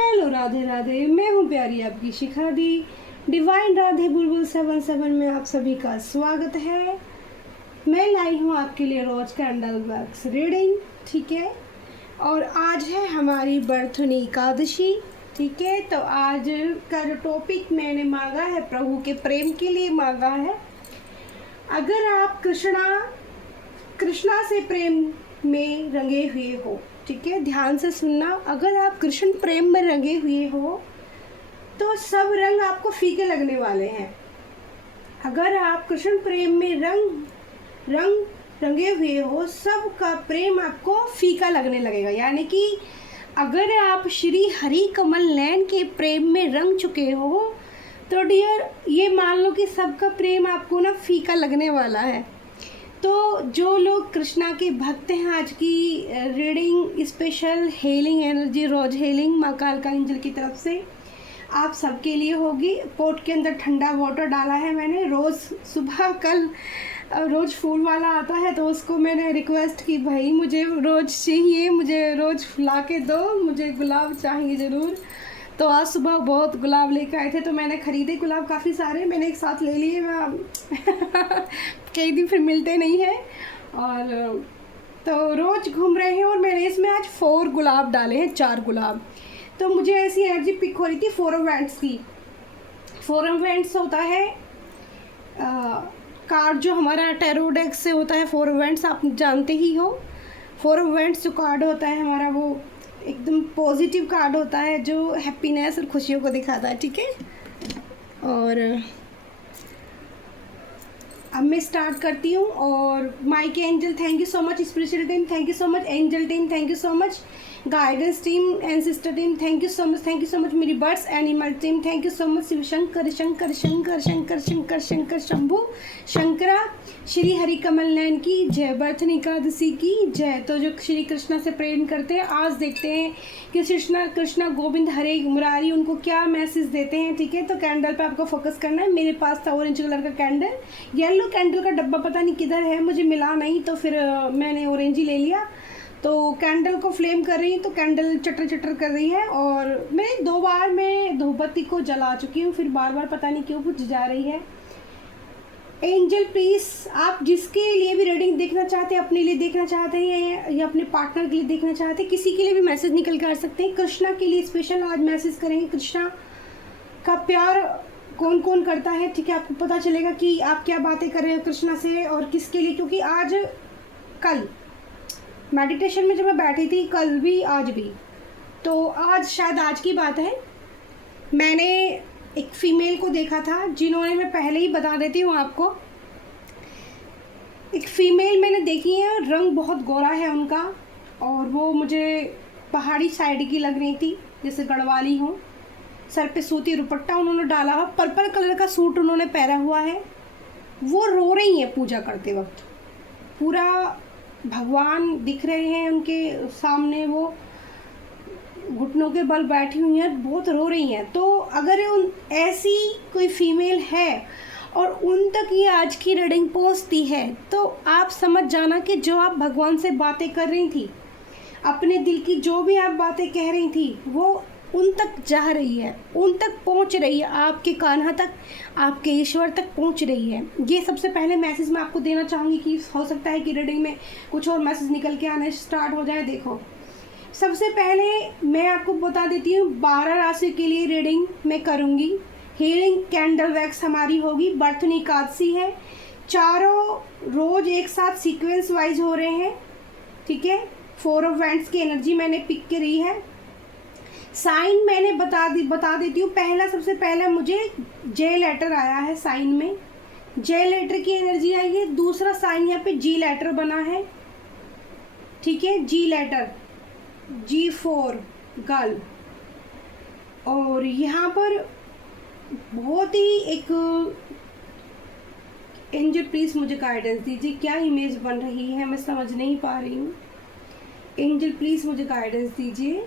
Hello Radhe Radhe, मैं हूँ प्यारी आपकी शिखा दी। डिवाइन राधे बुलबुल 77 में आप सभी का स्वागत है। मैं लाई हूँ आपके लिए रोज कैंडल वैक्स रीडिंग, ठीक है। और आज है हमारी बर्थनी एकादशी, ठीक है। तो आज का जो टॉपिक मैंने मांगा है, प्रभु के प्रेम के लिए मांगा है। अगर आप कृष्णा से प्रेम में रंगे हुए हो, ठीक है, ध्यान से सुनना। अगर आप कृष्ण प्रेम में रंगे हुए हो तो सब रंग आपको फीके लगने वाले हैं। अगर आप कृष्ण प्रेम में रंगे हुए हो, सब का प्रेम आपको फीका लगने लगेगा। यानी कि अगर आप श्री हरि कमल नयन के प्रेम में रंग चुके हो तो डियर, ये मान लो कि सबका प्रेम आपको ना फीका लगने वाला है। तो जो लोग कृष्णा के भक्त हैं, आज की रीडिंग स्पेशल हीलिंग एनर्जी रोज हीलिंग माँ कालका एंजल की तरफ से आप सबके लिए होगी। पोट के अंदर ठंडा वाटर डाला है मैंने। रोज़ सुबह कल रोज़ फूल वाला आता है तो उसको मैंने रिक्वेस्ट की, भाई मुझे रोज़ चाहिए, मुझे रोज़ ला के दो, मुझे गुलाब चाहिए ज़रूर। तो आज सुबह बहुत गुलाब लेकर आए थे तो मैंने ख़रीदे गुलाब काफ़ी सारे, मैंने एक साथ ले लिए। मैं कई दिन फिर मिलते नहीं हैं, और तो रोज़ घूम रहे हैं। और मैंने इसमें आज 4 गुलाब डाले हैं, 4 गुलाब। तो मुझे ऐसी एनर्जी पिक हो रही थी 4 ऑफ वैंड्स की। 4 ऑफ वैंड्स होता है कार्ड जो हमारा टैरो डेक से होता है। 4 ऑफ वैंड्स आप जानते ही हो। 4 ऑफ वैंड्स जो कार्ड होता है हमारा, वो एकदम पॉजिटिव कार्ड होता है जो हैप्पीनेस और खुशियों को दिखाता है, ठीक है। और अब मैं स्टार्ट करती हूँ। और Mike angel thank you so much, spiritual team thank you so much, angel team thank you so much, guidance team and sister team thank you so much, thank you so much, मेरी birds animal team thank you so much. Shiv Shankar Shankar Shankar Shankar Shankar Shankar Shambhu Shankara, Shri Hari Kamal Nayan की जय, बर्थनी एकादशी की जय। तो जो श्री कृष्णा से प्रेम करते हैं, आज देखते हैं कि कृष्णा गोविंद हरे मुरारी उनको क्या मैसेज देते हैं, ठीक है। तो कैंडल पे आपको फोकस करना है। मेरे पास था ऑरेंज कलर का कैंडल, येलो कैंडल का डब्बा पता नहीं किधर है, मुझे मिला नहीं, तो फिर मैंने ऑरेंज ही ले लिया। तो कैंडल को फ्लेम कर रही हूँ, तो कैंडल चटर चटर कर रही है। और मैं 2 बार मैं धूपबत्ती को जला चुकी हूँ, फिर बार बार पता नहीं क्यों बुझ जा रही है। एंजल प्लीज, आप जिसके लिए भी रीडिंग देखना चाहते हैं, अपने लिए देखना चाहते हैं या अपने पार्टनर के लिए देखना चाहते हैं, किसी के लिए भी मैसेज निकल कर सकते हैं। कृष्णा के लिए स्पेशल आज मैसेज करेंगे। कृष्णा का प्यार कौन कौन करता है, ठीक है। आपको पता चलेगा कि आप क्या बातें कर रहे हो कृष्णा से और किसके लिए। क्योंकि आज कल मेडिटेशन में जब मैं बैठी थी, कल भी आज भी, तो आज शायद आज की बात है, मैंने एक फीमेल को देखा था जिन्होंने, मैं पहले ही बता देती हूँ आपको, एक फीमेल मैंने देखी है, रंग बहुत गोरा है उनका, और वो मुझे पहाड़ी साइड की लग रही थी, जैसे गढ़वाली हो। सर पे सूती दुपट्टा उन्होंने डाला हुआ, पर्पल कलर का सूट उन्होंने पहना हुआ है। वो रो रही हैं पूजा करते वक्त, पूरा भगवान दिख रहे हैं उनके सामने, वो घुटनों के बल बैठी हुई हैं, बहुत रो रही हैं। तो अगर ऐसी कोई फीमेल है और उन तक ये आज की रीडिंग पहुंचती है, तो आप समझ जाना कि जो आप भगवान से बातें कर रही थी, अपने दिल की जो भी आप बातें कह रही थी, वो उन तक जा रही है, उन तक पहुंच रही है, आपके कान्हा तक, आपके ईश्वर तक पहुंच रही है। ये सबसे पहले मैसेज मैं आपको देना चाहूँगी कि हो सकता है कि रीडिंग में कुछ और मैसेज निकल के आने स्टार्ट हो जाए। देखो, सबसे पहले मैं आपको बता देती हूँ 12 राशि के लिए रीडिंग मैं करूँगी। हीलिंग कैंडल वैक्स हमारी होगी, बर्थनी एकादशी है, चारों रोज एक साथ सीक्वेंस वाइज हो रहे हैं, ठीक है। 4 ऑफ वैंड्स की एनर्जी मैंने पिक करी है। साइन मैंने बता देती हूँ। पहला, सबसे पहला मुझे जे लेटर आया है साइन में, जे लेटर की एनर्जी आई है। दूसरा साइन यहाँ पे जी लेटर बना है, ठीक है, जी लेटर, G4 गर्ल। और यहाँ पर बहुत ही एक एंजल प्लीज मुझे गाइडेंस दीजिए, क्या इमेज बन रही है मैं समझ नहीं पा रही हूँ। एंजल प्लीज मुझे गाइडेंस दीजिए।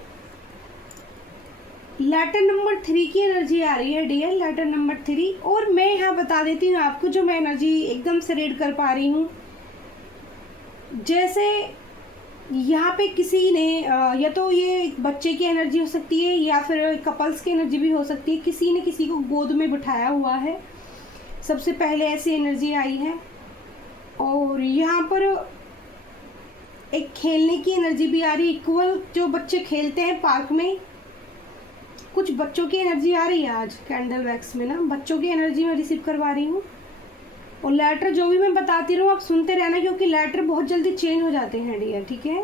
लेटर नंबर 3 की एनर्जी आ रही है डियर, लेटर नंबर 3। और मैं यहाँ बता देती हूँ आपको जो मैं एनर्जी एकदम से रीड कर पा रही हूँ। जैसे यहाँ पे किसी ने या तो ये एक बच्चे की एनर्जी हो सकती है या फिर कपल्स की एनर्जी भी हो सकती है, किसी ने किसी को गोद में बिठाया हुआ है, सबसे पहले ऐसी एनर्जी आई है। और यहाँ पर एक खेलने की एनर्जी भी आ रही है, इक्वल जो बच्चे खेलते हैं पार्क में, कुछ बच्चों की एनर्जी आ रही है आज कैंडल वैक्स में ना, बच्चों की एनर्जी मैं रिसीव करवा रही हूँ। और लेटर जो भी मैं बताती रहूँ आप सुनते रहना, क्योंकि लेटर बहुत जल्दी चेंज हो जाते हैं डियर, ठीक है।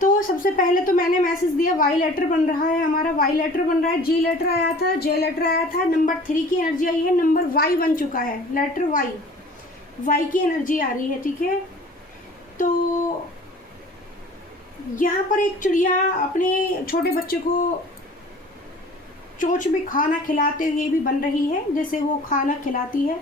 तो सबसे पहले तो मैंने मैसेज दिया वाई लेटर बन रहा है हमारा, वाई लेटर बन रहा है, जी लेटर आया था, जे लेटर आया था, नंबर 3 की एनर्जी आई है, नंबर वाई बन चुका है, लेटर वाई की एनर्जी आ रही है, ठीक है। तो यहाँ पर एक चिड़िया अपने छोटे बच्चे को चोंच में खाना खिलाते हुए भी बन रही है, जैसे वो खाना खिलाती है।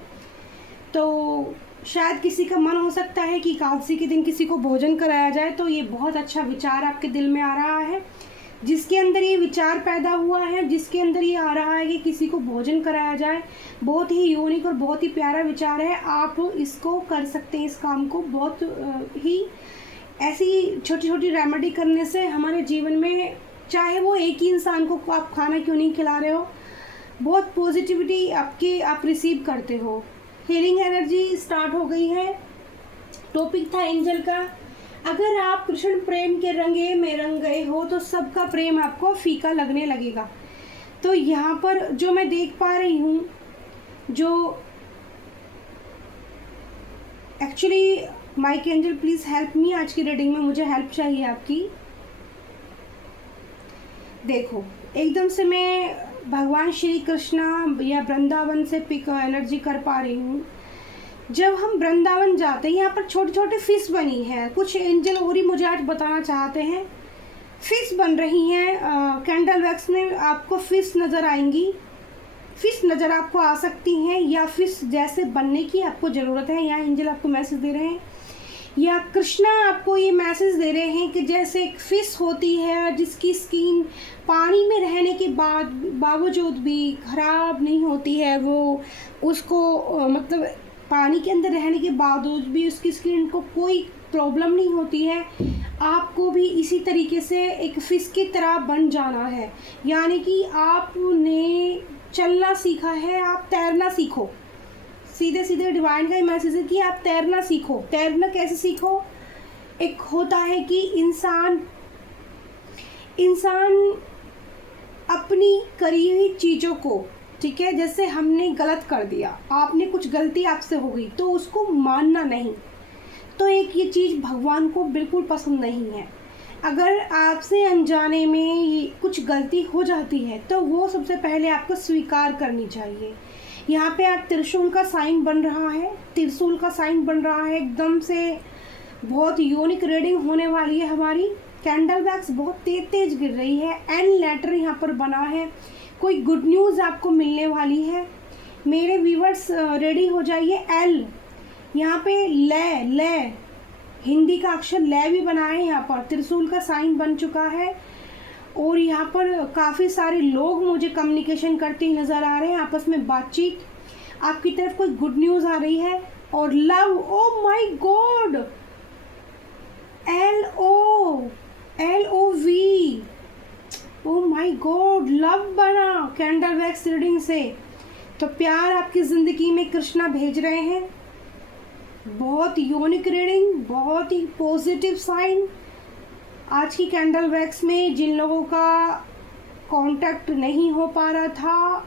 तो शायद किसी का मन हो सकता है कि एकादशी के दिन किसी को भोजन कराया जाए, तो ये बहुत अच्छा विचार आपके दिल में आ रहा है। जिसके अंदर ये विचार पैदा हुआ है, जिसके अंदर ये आ रहा है कि किसी को भोजन कराया जाए, बहुत ही यूनिक और बहुत ही प्यारा विचार है। आप इसको कर सकते हैं, इस काम को बहुत ही ऐसी छोटी छोटी रेमेडी करने से हमारे जीवन में, चाहे वो एक ही इंसान को आप खाना क्यों नहीं खिला रहे हो, बहुत पॉजिटिविटी आप रिसीव करते हो। हीलिंग एनर्जी स्टार्ट हो गई है। टॉपिक था एंजल का, अगर आप कृष्ण प्रेम के रंगे में रंग गए हो तो सबका प्रेम आपको फीका लगने लगेगा। तो यहाँ पर जो मैं देख पा रही हूँ, जो actually Michael please help me, आज की रीडिंग में मुझे हेल्प चाहिए आपकी। देखो एकदम से मैं भगवान श्री कृष्णा या वृंदावन से पिक एनर्जी कर पा रही हूँ। जब हम वृंदावन जाते हैं, यहाँ पर छोटे छोटे फिश बनी है, कुछ एंजल और ही मुझे आज बताना चाहते हैं। फिश बन रही हैं कैंडल वैक्स में, आपको फिश नज़र आएंगी, फिश नज़र आपको आ सकती हैं, या फिश जैसे बनने की आपको ज़रूरत है। यहाँ एंजल आपको मैसेज दे रहे हैं, या कृष्णा आपको ये मैसेज दे रहे हैं कि जैसे एक फिश होती है जिसकी स्किन पानी में रहने के बावजूद भी खराब नहीं होती है, वो उसको मतलब पानी के अंदर रहने के बावजूद भी उसकी स्किन को कोई प्रॉब्लम नहीं होती है। आपको भी इसी तरीके से एक फिश की तरह बन जाना है, यानी कि आपने चलना सीखा है, आप तैरना सीखो। सीधे सीधे डिवाइन का मैसेज है कि आप तैरना सीखो। तैरना कैसे सीखो? एक होता है कि इंसान अपनी करी हुई चीज़ों को, ठीक है, जैसे हमने गलत कर दिया, आपने कुछ गलती आपसे हो गई तो उसको मानना नहीं। तो एक ये चीज़ भगवान को बिल्कुल पसंद नहीं है। अगर आपसे अनजाने में कुछ गलती हो जाती है तो वो सबसे पहले आपको स्वीकार करनी चाहिए। यहाँ पे आप त्रिशूल का साइन बन रहा है, त्रिशूल का साइन बन रहा है, एकदम से बहुत यूनिक रीडिंग होने वाली है हमारी। कैंडल वैक्स बहुत तेज तेज गिर रही है, एन लेटर यहाँ पर बना है, कोई गुड न्यूज़ आपको मिलने वाली है। मेरे व्यूवर्स रेडी हो जाइए। एल यहाँ पे ले हिंदी का अक्षर ले भी बना है, यहाँ पर त्रिशूल का साइन बन चुका है। और यहाँ पर काफ़ी सारे लोग मुझे कम्युनिकेशन करते ही नज़र आ रहे हैं, आपस में बातचीत, आपकी तरफ कोई गुड न्यूज़ आ रही है। और love, oh my God, LOV, oh my God, love बना कैंडल वैक्स रीडिंग से। तो प्यार आपकी ज़िंदगी में कृष्णा भेज रहे हैं। बहुत यूनिक रीडिंग, बहुत ही पॉजिटिव साइन आज की कैंडल वैक्स में। जिन लोगों का कांटेक्ट नहीं हो पा रहा था,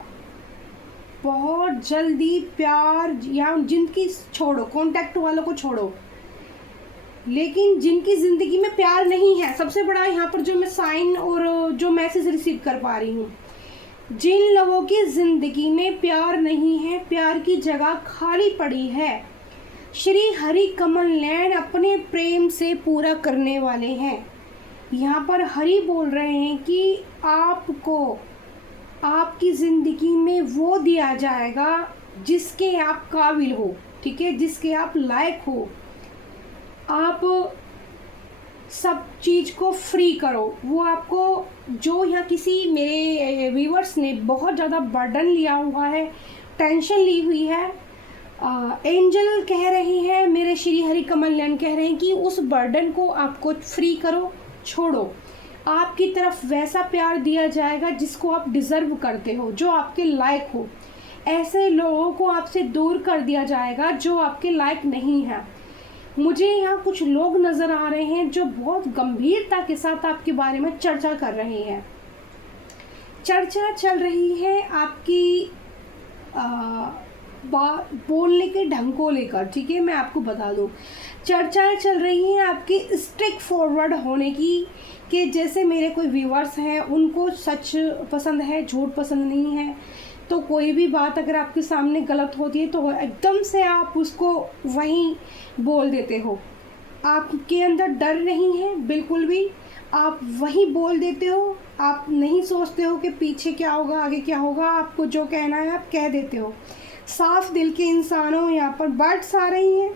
बहुत जल्दी प्यार, या जिनकी छोड़ो, कांटेक्ट वालों को छोड़ो, लेकिन जिनकी ज़िंदगी में प्यार नहीं है, सबसे बड़ा यहाँ पर जो मैं साइन और जो मैसेज रिसीव कर पा रही हूँ, जिन लोगों की ज़िंदगी में प्यार नहीं है, प्यार की जगह खाली पड़ी है, श्री हरि कमल नयन अपने प्रेम से पूरा करने वाले हैं। यहाँ पर हरि बोल रहे हैं कि आपको आपकी ज़िंदगी में वो दिया जाएगा जिसके आप काबिल हो, ठीक है, जिसके आप लायक हो। आप सब चीज़ को फ्री करो, वो आपको, जो यहाँ किसी मेरे व्यूवर्स ने बहुत ज़्यादा बर्डन लिया हुआ है, टेंशन ली हुई है, एंजल कह रही है, मेरे श्री हरि कमल नयन कह रहे हैं कि उस बर्डन को आपको फ्री करो, छोड़ो। आपकी तरफ वैसा प्यार दिया जाएगा जिसको आप डिज़र्व करते हो, जो आपके लायक हो। ऐसे लोगों को आपसे दूर कर दिया जाएगा जो आपके लायक नहीं है। मुझे यहाँ कुछ लोग नज़र आ रहे हैं जो बहुत गंभीरता के साथ आपके बारे में चर्चा कर रहे हैं। चर्चा चल रही है आपकी बोलने के ढंग को लेकर, ठीक है। मैं आपको बता दूं, चर्चाएं चल रही हैं आपके स्ट्रिक्ट फॉरवर्ड होने की, कि जैसे मेरे कोई व्यूअर्स हैं उनको सच पसंद है, झूठ पसंद नहीं है। तो कोई भी बात अगर आपके सामने गलत होती है तो एकदम से आप उसको वहीं बोल देते हो। आपके अंदर डर नहीं है बिल्कुल भी, आप वहीं बोल देते हो। आप नहीं सोचते हो कि पीछे क्या होगा, आगे क्या होगा। आपको जो कहना है आप कह देते हो। साफ दिल के इंसान हो। यहाँ पर बर्ड्स आ रही हैं,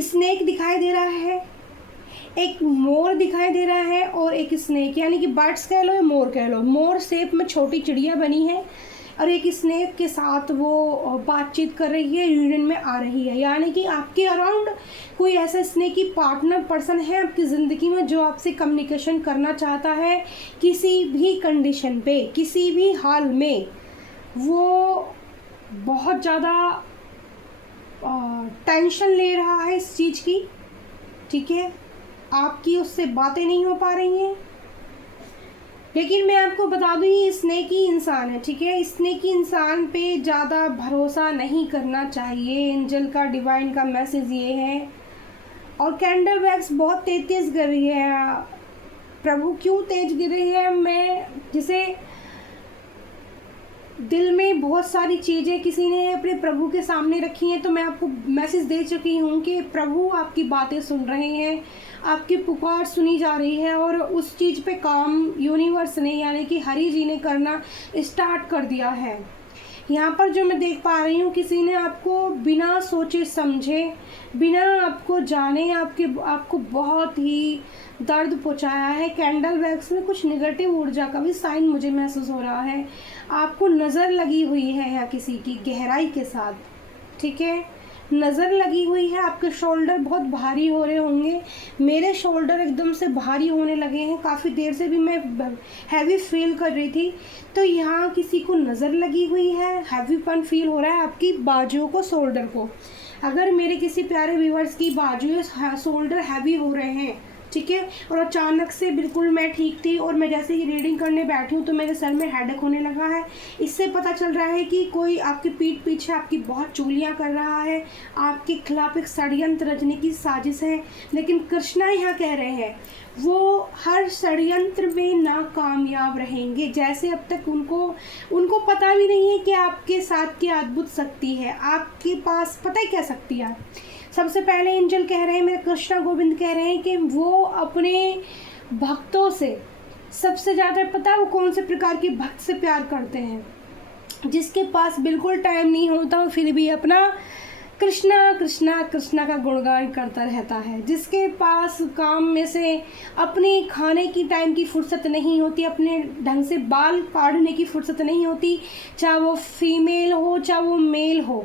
स्नेक दिखाई दे रहा है, एक मोर दिखाई दे रहा है और एक स्नेक, यानी कि बर्ड्स कह लो या मोर कह लो। मोर शेप में छोटी चिड़िया बनी है और एक स्नेक के साथ वो बातचीत कर रही है, यूनियन में आ रही है। यानी कि आपके अराउंड कोई ऐसा स्नेकी पार्टनर पर्सन है आपकी ज़िंदगी में जो आपसे कम्युनिकेशन करना चाहता है किसी भी कंडीशन पे, किसी भी हाल में। वो बहुत ज़्यादा टेंशन ले रहा है इस चीज़ की, ठीक है। आपकी उससे बातें नहीं हो पा रही हैं। लेकिन मैं आपको बता दूं ये स्नेकी इंसान है, ठीक है। स्नेकी इंसान पे ज़्यादा भरोसा नहीं करना चाहिए। एंजल का डिवाइन का मैसेज ये है। और कैंडल वैक्स बहुत तेज गिर रही है। प्रभु क्यों तेज गिर रही है? मैं जिसे दिल में बहुत सारी चीज़ें किसी ने अपने प्रभु के सामने रखी हैं, तो मैं आपको मैसेज दे चुकी हूँ कि प्रभु आपकी बातें सुन रहे हैं, आपकी पुकार सुनी जा रही है और उस चीज़ पे काम यूनिवर्स ने यानी कि हरि जी ने करना स्टार्ट कर दिया है। यहाँ पर जो मैं देख पा रही हूँ, किसी ने आपको बिना सोचे समझे, बिना आपको जाने आपको बहुत ही दर्द पहुँचाया है। कैंडल वैक्स में कुछ निगेटिव ऊर्जा का भी साइन मुझे महसूस हो रहा है। आपको नज़र लगी हुई है या किसी की गहराई के साथ, ठीक है। नज़र लगी हुई है। आपके शोल्डर बहुत भारी हो रहे होंगे। मेरे शोल्डर एकदम से भारी होने लगे हैं। काफ़ी देर से भी मैं हैवी फील कर रही थी। तो यहाँ किसी को नज़र लगी हुई है, हैवीपन फील हो रहा है आपकी बाजुओं को, शोल्डर को। अगर मेरे किसी प्यारे व्यूअर्स की बाजुएं शोल्डर हैवी हो रहे हैं, ठीक है, और अचानक से बिल्कुल मैं ठीक थी और मैं जैसे ही रीडिंग करने बैठी हूँ तो मेरे सर में हेडेक होने लगा है, इससे पता चल रहा है कि कोई आपकी पीठ पीछे आपकी बहुत चुगलियाँ कर रहा है, आपके खिलाफ एक षड्यंत्र रचने की साजिश है। लेकिन कृष्णा यहाँ कह रहे हैं वो हर षड्यंत्र में नाकामयाब रहेंगे। जैसे अब तक उनको पता भी नहीं है कि आपके साथ क्या अद्भुत शक्ति है, आपके पास पता है क्या शक्ति है। सबसे पहले एंजल कह रहे हैं, मेरे कृष्णा गोविंद कह रहे हैं कि वो अपने भक्तों से सबसे ज़्यादा पता है वो कौन से प्रकार के भक्त से प्यार करते हैं, जिसके पास बिल्कुल टाइम नहीं होता फिर भी अपना कृष्णा कृष्णा कृष्णा का गुणगान करता रहता है, जिसके पास काम में से अपने खाने की टाइम की फुर्सत नहीं होती, अपने ढंग से बाल काटने की फुर्सत नहीं होती, चाहे वो फीमेल हो चाहे वो मेल हो।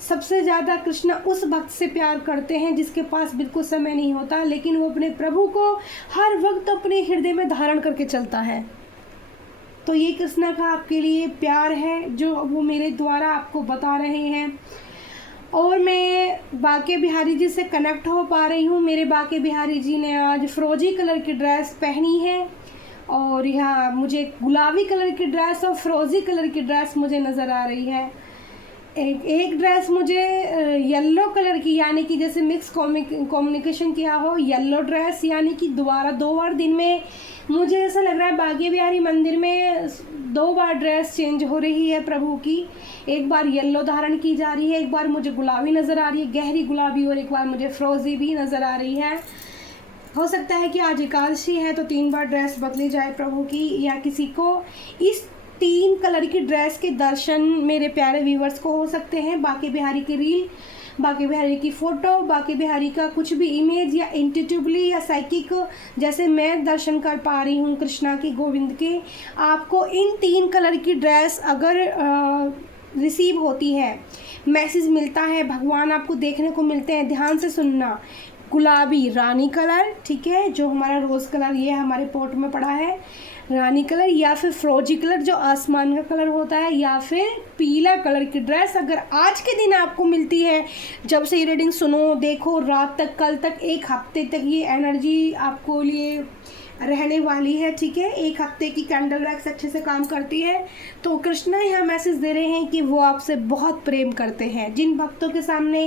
सबसे ज़्यादा कृष्णा उस भक्त से प्यार करते हैं जिसके पास बिल्कुल समय नहीं होता, लेकिन वो अपने प्रभु को हर वक्त अपने हृदय में धारण करके चलता है। तो ये कृष्णा का आपके लिए प्यार है जो वो मेरे द्वारा आपको बता रहे हैं। और मैं बाके बिहारी जी से कनेक्ट हो पा रही हूँ। मेरे बाके बिहारी जी ने आज फिरोजी कलर की ड्रेस पहनी है और यहाँ मुझे गुलाबी कलर की ड्रेस और फिरोजी कलर की ड्रेस मुझे नज़र आ रही है। एक ड्रेस मुझे येलो कलर की, यानी कि जैसे मिक्स कम्युनिकेशन किया हो, येलो ड्रेस, यानी कि दोबारा 2 बार दिन में मुझे ऐसा लग रहा है बागे बिहारी मंदिर में 2 बार ड्रेस चेंज हो रही है प्रभु की। एक बार येलो धारण की जा रही है, एक बार मुझे गुलाबी नज़र आ रही है, गहरी गुलाबी, और एक बार मुझे फिरोजी भी नज़र आ रही है। हो सकता है कि आज एकादशी है तो 3 बार ड्रेस बदली जाए प्रभु की, या किसी को इस 3 कलर की ड्रेस के दर्शन मेरे प्यारे व्यूवर्स को हो सकते हैं। बाके बिहारी की रील, बाके बिहारी की फ़ोटो, बाके बिहारी का कुछ भी इमेज या इंट्यूटिवली या साइकिक जैसे मैं दर्शन कर पा रही हूँ कृष्णा की, गोविंद के। आपको इन 3 कलर की ड्रेस अगर रिसीव होती है, मैसेज मिलता है, भगवान आपको देखने को मिलते हैं। ध्यान से सुनना, गुलाबी रानी कलर, ठीक है, जो हमारा रोज़ कलर ये हमारे पोर्ट में पड़ा है, रानी कलर, या फिर फ्रोजी कलर जो आसमान का कलर होता है, या फिर पीला कलर की ड्रेस अगर आज के दिन आपको मिलती है, जब से ये रीडिंग सुनो, देखो, रात तक, कल तक, एक हफ्ते तक ये एनर्जी आपको लिए रहने वाली है, ठीक है। एक हफ्ते की कैंडल वैक्स अच्छे से काम करती है। तो कृष्णा यहाँ मैसेज दे रहे हैं कि वो आपसे बहुत प्रेम करते हैं। जिन भक्तों के सामने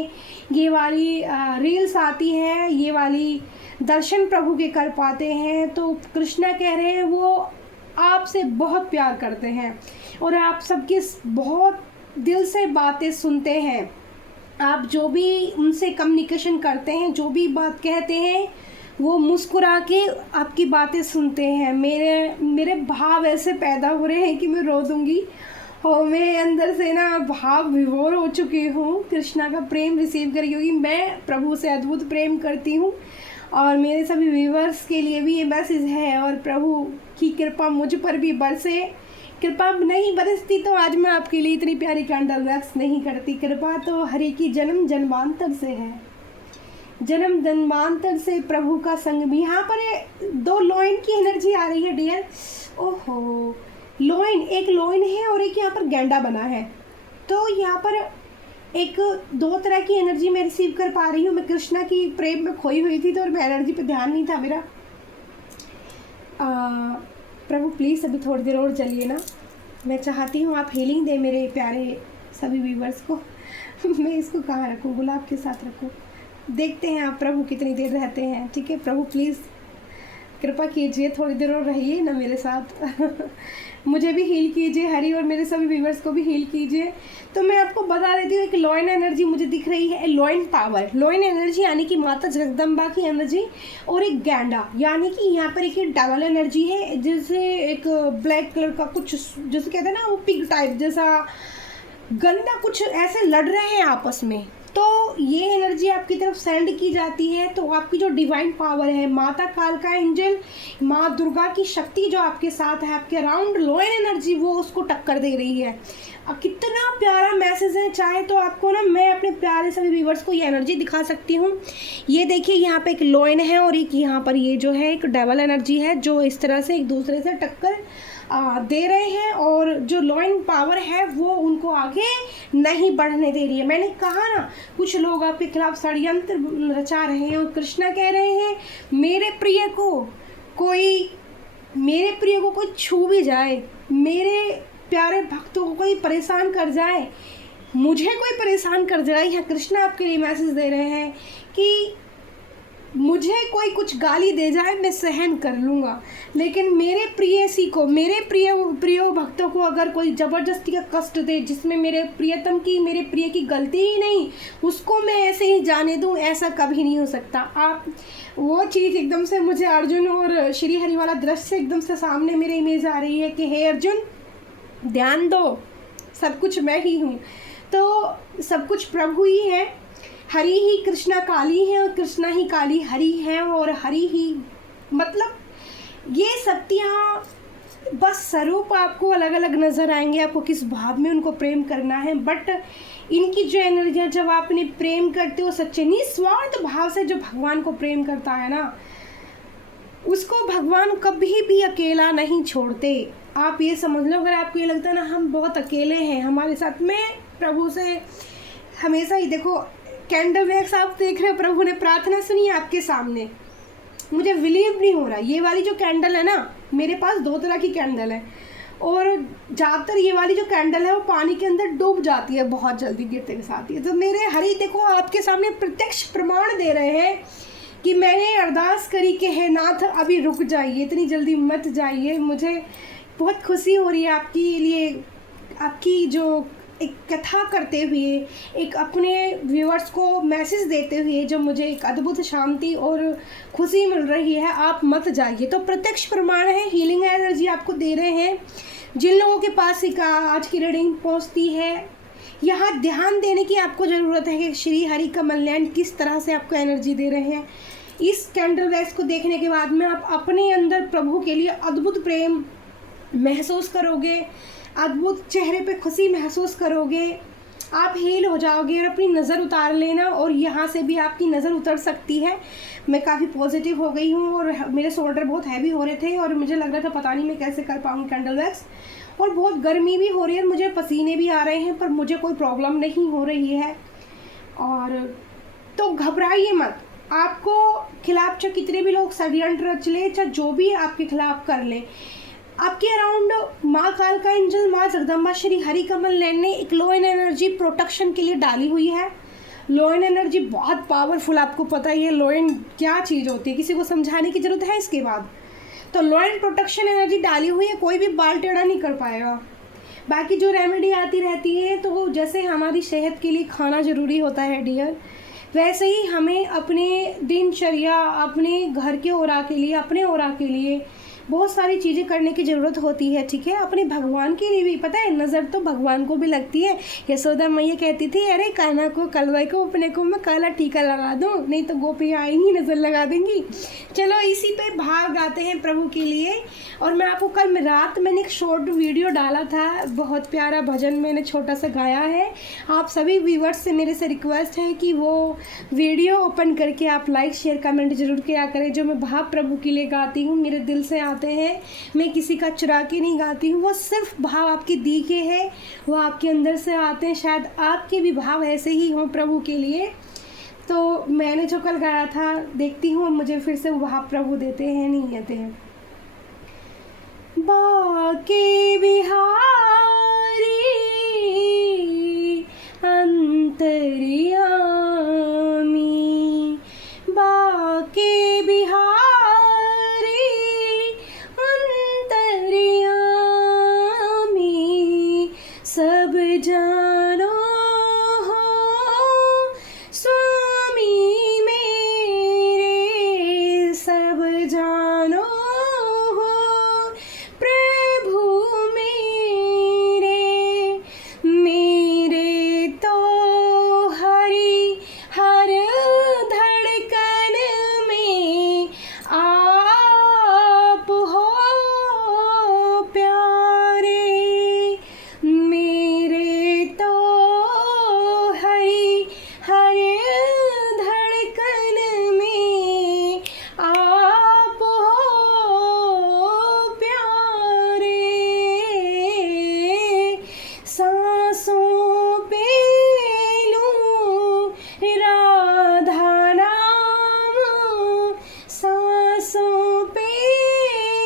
ये वाली रील्स आती है, ये वाली दर्शन प्रभु के कर पाते हैं, तो कृष्णा कह रहे हैं वो आपसे बहुत प्यार करते हैं और आप सबकी बहुत दिल से बातें सुनते हैं। आप जो भी उनसे कम्युनिकेशन करते हैं, जो भी बात कहते हैं, वो मुस्कुरा के आपकी बातें सुनते हैं। मेरे भाव ऐसे पैदा हो रहे हैं कि मैं रो दूँगी और मैं अंदर से ना भाव विभोर हो चुकी हूँ कृष्णा का प्रेम रिसीव करके, क्योंकि मैं प्रभु से अद्भुत प्रेम करती हूँ और मेरे सभी व्यूवर्स के लिए भी ये मैसेज है। और प्रभु की कृपा मुझ पर भी बरसे। कृपा नहीं बरसती तो आज मैं आपके लिए इतनी प्यारी कैंडल वैक्स नहीं करती। कृपा तो हरि की जन्म जन्मांतर से है, जन्म जन्मांतर से प्रभु का संग भी। यहाँ पर 2 लॉइन की एनर्जी आ रही है डियर। ओहो, लॉइन, एक लॉइन है और एक यहाँ पर गेंडा बना है। तो यहाँ पर एक 2 तरह की एनर्जी मैं रिसीव कर पा रही हूँ। मैं कृष्णा की प्रेम में खोई हुई थी तो और मैं एनर्जी पे ध्यान नहीं था मेरा। प्रभु प्लीज़ अभी थोड़ी देर और चलिए ना, मैं चाहती हूँ आप हीलिंग दे मेरे प्यारे सभी व्यूवर्स को। मैं इसको कहाँ रखूँ, गुलाब के साथ रखूँ? देखते हैं आप प्रभु कितनी देर रहते हैं, ठीक है। प्रभु प्लीज़ कृपा कीजिए, थोड़ी देर और रहिए ना मेरे साथ। मुझे भी हील कीजिए हरी, और मेरे सभी व्यूवर्स को भी हील कीजिए। तो मैं आपको बता देती हूँ, एक लॉइन एनर्जी मुझे दिख रही है, लॉइन पावर, लॉइन एनर्जी यानी कि माता जगदम्बा की एनर्जी, और एक गैंडा यानी कि यहाँ पर एक डबल एनर्जी है, जैसे एक ब्लैक कलर का कुछ, जैसे कहते हैं ना वो पिग टाइप जैसा गंदा कुछ ऐसे लड़ रहे हैं आपस में। तो ये एनर्जी आपकी तरफ सेंड की जाती है। तो आपकी जो डिवाइन पावर है, माता काल का एंजल, माँ दुर्गा की शक्ति जो आपके साथ है, आपके अराउंड लॉइन एनर्जी, वो उसको टक्कर दे रही है। कितना प्यारा मैसेज है। चाहे तो आपको ना मैं अपने प्यारे सभी व्यूवर्स को ये एनर्जी दिखा सकती हूँ। ये देखिए, यहाँ पे एक लॉइन है और एक यहाँ पर ये जो है एक डबल एनर्जी है, जो इस तरह से एक दूसरे से टक्कर दे रहे हैं, और जो लॉइन पावर है वो उनको आगे नहीं बढ़ने दे रही है। मैंने कहा ना, कुछ लोग आपके खिलाफ षड्यंत्र रचा रहे हैं, और कृष्णा कह रहे हैं मेरे प्रिय को कोई छू भी जाए, मेरे प्यारे भक्तों को कोई परेशान कर जाए, मुझे कोई परेशान कर जाए, यहाँ कृष्णा आपके लिए मैसेज दे रहे हैं कि मुझे कोई कुछ गाली दे जाए मैं सहन कर लूँगा, लेकिन मेरे प्रियसी को, मेरे प्रिय भक्तों को अगर कोई ज़बरदस्ती का कष्ट दे, जिसमें मेरे प्रियतम की, मेरे प्रिय की गलती ही नहीं, उसको मैं ऐसे ही जाने दूँ, ऐसा कभी नहीं हो सकता। आप वो चीज़ एकदम से मुझे अर्जुन और श्री हरि वाला दृश्य एकदम से सामने मेरे इमेज आ रही है कि हे अर्जुन ध्यान दो, सब कुछ मैं ही हूँ। तो सब कुछ प्रभु ही है, हरि ही कृष्णा काली है और कृष्णा ही काली हरि है, और हरि ही मतलब ये शक्तियाँ बस स्वरूप आपको अलग अलग नज़र आएंगे, आपको किस भाव में उनको प्रेम करना है। बट इनकी जो एनर्जियाँ जब आप इन्हें प्रेम करते हो सच्चे निस्वार्थ भाव से, जो भगवान को प्रेम करता है ना, उसको भगवान कभी भी अकेला नहीं छोड़ते। आप ये समझ लो, अगर आपको ये लगता है ना हम बहुत अकेले हैं हमारे साथ में, प्रभु से हमेशा ही देखो कैंडल वैक्स आप देख रहे हो, प्रभु ने प्रार्थना सुनी आपके सामने। मुझे बिलीव नहीं हो रहा, ये वाली जो कैंडल है ना, मेरे पास 2 तरह की कैंडल है, और ज़्यादातर ये वाली जो कैंडल है वो पानी के अंदर डूब जाती है बहुत जल्दी गिरते के साथ ही। तो मेरे हरि देखो आपके सामने प्रत्यक्ष प्रमाण दे रहे हैं कि मैंने अरदास करी कि हे नाथ अभी रुक जाइए, इतनी जल्दी मत जाइए। मुझे बहुत खुशी हो रही है आपकी लिए, आपकी जो एक कथा करते हुए, एक अपने व्यूअर्स को मैसेज देते हुए जो मुझे एक अद्भुत शांति और खुशी मिल रही है। आप मत जाइए। तो प्रत्यक्ष प्रमाण है, हीलिंग एनर्जी आपको दे रहे हैं। जिन लोगों के पास एक आज की रीडिंग पहुंचती है, यहाँ ध्यान देने की आपको ज़रूरत है कि श्री हरि का कल्याण किस तरह से आपको एनर्जी दे रहे हैं। इस कैंडल वैक्स को देखने के बाद में आप अपने अंदर प्रभु के लिए अद्भुत प्रेम महसूस करोगे। अद्भुत, चेहरे पे खुशी महसूस करोगे, आप हील हो जाओगे। और अपनी नज़र उतार लेना, और यहाँ से भी आपकी नज़र उतर सकती है। मैं काफ़ी पॉजिटिव हो गई हूँ, और मेरे शोल्डर बहुत हैवी हो रहे थे और मुझे लग रहा था पता नहीं मैं कैसे कर पाऊँ कैंडल वैक्स। और बहुत गर्मी भी हो रही है, मुझे पसीने भी आ रहे हैं, पर मुझे कोई प्रॉब्लम नहीं हो रही है। और तो घबराइए मत, आपको खिलाफ चाहे कितने भी लोग षड्यंत्र रच ले, चाहे जो भी आपके खिलाफ कर ले, आपके अराउंड माँ काल का एंजल, माँ जगदम्बा श्री हरि कमल नैन ने एक लो इन एनर्जी प्रोटेक्शन के लिए डाली हुई है। लो इन एनर्जी बहुत पावरफुल, आपको पता ही है लो इन क्या चीज़ होती है, किसी को समझाने की ज़रूरत है इसके बाद। तो लो इन प्रोटेक्शन एनर्जी डाली हुई है, कोई भी बाल टेढ़ा नहीं कर पाएगा। बाकी जो रेमेडी आती रहती है, तो जैसे हमारी सेहत के लिए खाना ज़रूरी होता है डियर, वैसे ही हमें अपने दिनचर्या, अपने घर के ओरा के लिए, अपने ओरा के लिए बहुत सारी चीज़ें करने की ज़रूरत होती है, ठीक है। अपने भगवान के लिए भी, पता है नज़र तो भगवान को भी लगती है। यशोदा मैया कहती थी, अरे कान्हा को, कलवाई को, अपने को मैं काला टीका लगा दूँ, नहीं तो गोपियाँ आएंगी नज़र लगा देंगी। चलो इसी पे भाव गाते हैं प्रभु के लिए। और मैं आपको कल रात मैंने एक शॉर्ट वीडियो डाला था, बहुत प्यारा भजन मैंने छोटा सा गाया है। आप सभी व्यूवर्स से मेरे से रिक्वेस्ट है कि वो वीडियो ओपन करके आप लाइक शेयर कमेंट जरूर किया करें। जो मैं भाव प्रभु के लिए गाती हूँ, मेरे दिल से आते हैं, मैं किसी का चुरा के नहीं गाती हूँ, वो सिर्फ भाव आपके दी के हैं, वो आपके अंदर से आते हैं। शायद आपके भी भाव ऐसे ही हों प्रभु के लिए। तो मैंने जो कल गाया था, देखती हूँ मुझे फिर से वो भाव प्रभु देते हैं नहीं देते हैं। बाके बिहारी अंतर्यामी, बाके बिहारी अंतर्यामी, सब जानो हो स्वामी मेरे, सब जानो हो प्रभु मेरे, मेरे तो हरि हर धड़कन में आप हो प्यारे, मेरे तो हरि हर धड़कन में आप हो प्यारे, सांसों पे लूं राधा नाम, सांसों पे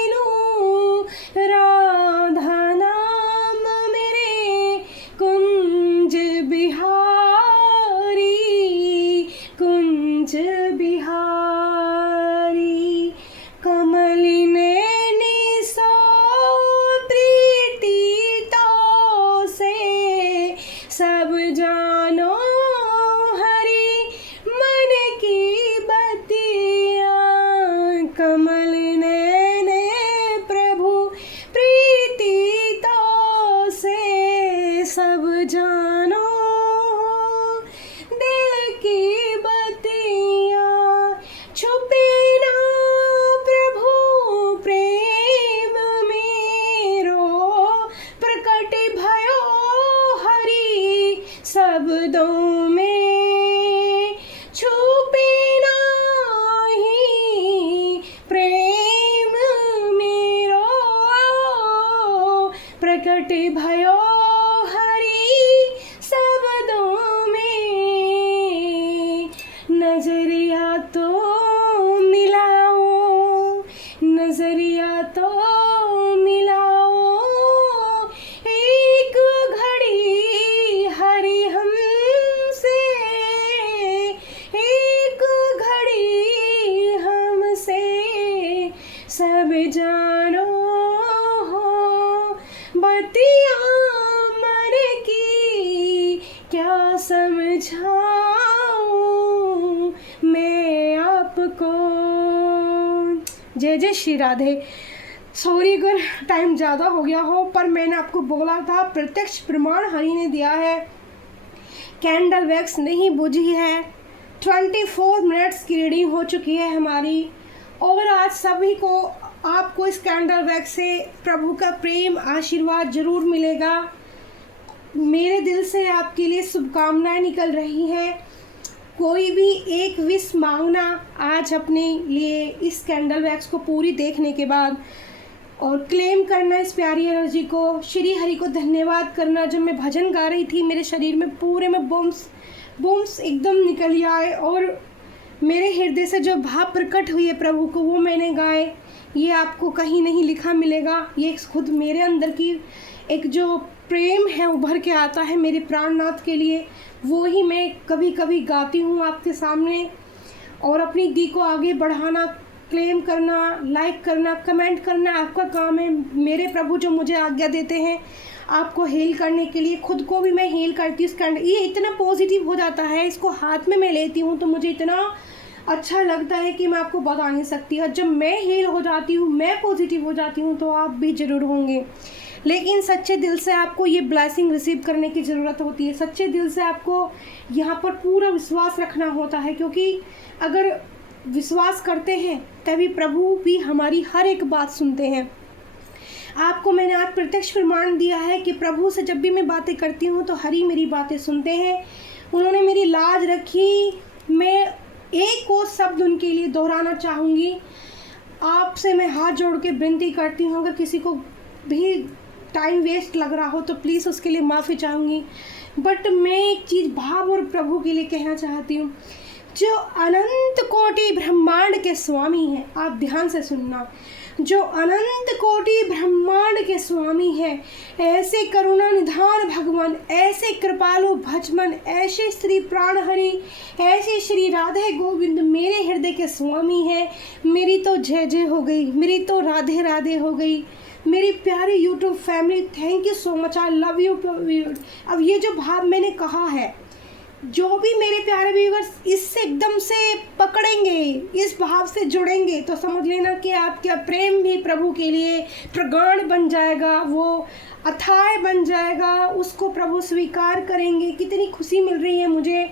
लूं राधा नाम, मेरे कुंज बिहारी, कुंज बिहारी, कमल नैनी सो प्रीति तो से, सब जानो हरि मन की बतिया, कमल नैने प्रभु प्रीति तो से, सब जानो दिल की बतिया, छुपे ना प्रभु प्रेम मेरो, प्रकट भयो हरि शब्दों में, छुपे नाही प्रेम मेरो, प्रकट भयो हरि शब्दों में, नजरिया तो मिलाओ, नजरिया तो मिलाओ, एक घड़ी हरि हमसे, एक घड़ी हमसे, सब जानो हो बतिया मन की, क्या समझाऊं मैं आपको। जय जय श्री राधे। सॉरी अगर टाइम ज़्यादा हो गया हो, पर मैंने आपको बोला था प्रत्यक्ष प्रमाण हरि ने दिया है, कैंडल वैक्स नहीं बुझी है। 24 मिनट्स की रीडिंग हो चुकी है हमारी, और आज सभी को आपको इस कैंडल वैक्स से प्रभु का प्रेम आशीर्वाद जरूर मिलेगा। मेरे दिल से आपके लिए शुभकामनाएं निकल रही हैं। कोई भी एक विश मांगना आज अपने लिए इस कैंडल वैक्स को पूरी देखने के बाद, और क्लेम करना इस प्यारी एनर्जी को। श्री हरि को धन्यवाद करना। जब मैं भजन गा रही थी मेरे शरीर में पूरे में बूम्स एकदम निकल आए, और मेरे हृदय से जो भाव प्रकट हुए प्रभु को वो मैंने गाए। ये आपको कहीं नहीं लिखा मिलेगा, ये खुद मेरे अंदर की एक जो प्रेम है उभर के आता है मेरे प्राणनाथ के लिए, वो ही मैं कभी कभी गाती हूँ आपके सामने। और अपनी दी को आगे बढ़ाना, क्लेम करना, लाइक करना, कमेंट करना आपका काम है। मेरे प्रभु जो मुझे आज्ञा देते हैं आपको हील करने के लिए, खुद को भी मैं हील करती हूँ। ये इतना पॉजिटिव हो जाता है, इसको हाथ में मैं लेती हूँ तो मुझे इतना अच्छा लगता है कि मैं आपको बता नहीं सकती। और जब मैं हील हो जाती हूँ, मैं पॉजिटिव हो जाती हूँ, तो आप भी ज़रूर होंगे। लेकिन सच्चे दिल से आपको ये ब्लेसिंग रिसीव करने की ज़रूरत होती है। सच्चे दिल से आपको यहाँ पर पूरा विश्वास रखना होता है, क्योंकि अगर विश्वास करते हैं तभी प्रभु भी हमारी हर एक बात सुनते हैं। आपको मैंने आज प्रत्यक्ष प्रमाण दिया है कि प्रभु से जब भी मैं बातें करती हूँ तो हरि मेरी बातें सुनते हैं। उन्होंने मेरी लाज रखी। मैं एक और शब्द उनके लिए दोहराना चाहूँगी। आपसे मैं हाथ जोड़ के विनती करती हूँ, अगर किसी को भी टाइम वेस्ट लग रहा हो तो प्लीज़ उसके लिए माफ़ी चाहूँगी। बट मैं एक चीज़ भाव और प्रभु के लिए कहना चाहती हूँ। जो अनंत कोटि ब्रह्मांड के स्वामी हैं, आप ध्यान से सुनना, जो अनंत कोटि ब्रह्मांड के स्वामी हैं, ऐसे करुणा निधान भगवान, ऐसे कृपालु भजमन, ऐसे श्री प्राणहरि, ऐसे श्री राधे गोविंद मेरे हृदय के स्वामी हैं। मेरी तो जय जय हो गई, मेरी तो राधे राधे हो गई। मेरी प्यारी YouTube family, thank you so much, I love you. अब ये जो भाव मैंने कहा है, जो भी मेरे प्यारे व्यूअर्स इससे एकदम से पकड़ेंगे, इस भाव से जुड़ेंगे, तो समझ लेना कि आपका प्रेम भी प्रभु के लिए प्रगाढ़ बन जाएगा, वो अथाह बन जाएगा, उसको प्रभु स्वीकार करेंगे। कितनी खुशी मिल रही है मुझे।